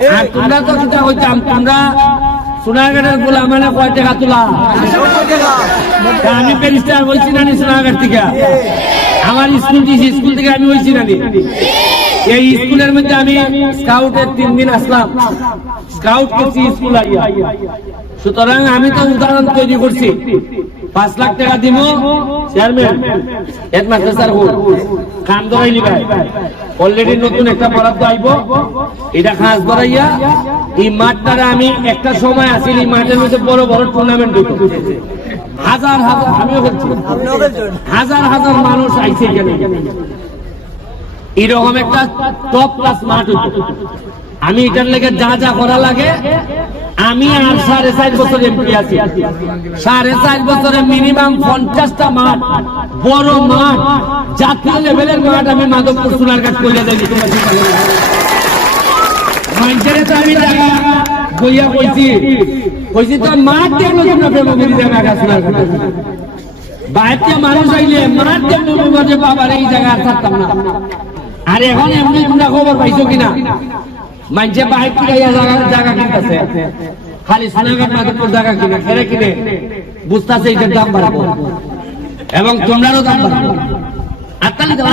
আর তোমরা তো চিন্তা করতাম তোমরা সোনারঘাটের গোলা মানে কয় টাকা তোলা আমি ব্যারিস্টার বলছি না সোনারঘাট থেকে আমার স্কুল থেকে আমি বলছি না এই স্কুলের মধ্যে আমি স্কাউটের 3 দিন আসলাম স্কাউট করছি স্কুল আইয়া সুতরাং আমি তো উদাহরণ তৈরি করছি 5 লাখ টাকা দিব চেয়ারম্যান হেডমাস্টার স্যার কাম ধরাই নিবাই অলরেডি নতুন একটা বরাদ্দ আইব এটা খাস ধরাইয়া এই মাঠটারে আমি একটা সময় আসিল এই মাঠের মধ্যে বড় বড় টুর্নামেন্ট হইতো হাজার হাজার আমিও বলছি হাজার হাজার মানুষ আইছে এখানে এরকম একটা টপ ক্লাস মাঠ হইতো আমি এটার লেগে যা যা করা লাগে আমি আর 4.5 বছর এমপি আছি 4.5 বছরে মিনিমাম 50টা মাঠ বড় মাঠ জাতীয় লেভেলের মাঠ আমি মাধবপুর সোনারঘাট করে দেই মানুষের তো আমি জায়গা বইয়া কইছি তো মাঠ দেখলো তোমরা প্রেমগুলি জায়গা সোনারঘাট বাইরে মানুষ আইলে মাঠ দেখলো যে বাবার এই জায়গা আর থাকতাম না আর এখন এমনি তোমরা খবর পাইছো কিনা মানুষে বাইক কিনা জায়গা কিনতেছে খালি সোনারঘাট মাধবপুর জায়গা কিনে খেলে কিনে বুঝতেছে এটার দাম বাড়বো এবং তোমরারও দাম বাড়বো আত্মালি দাও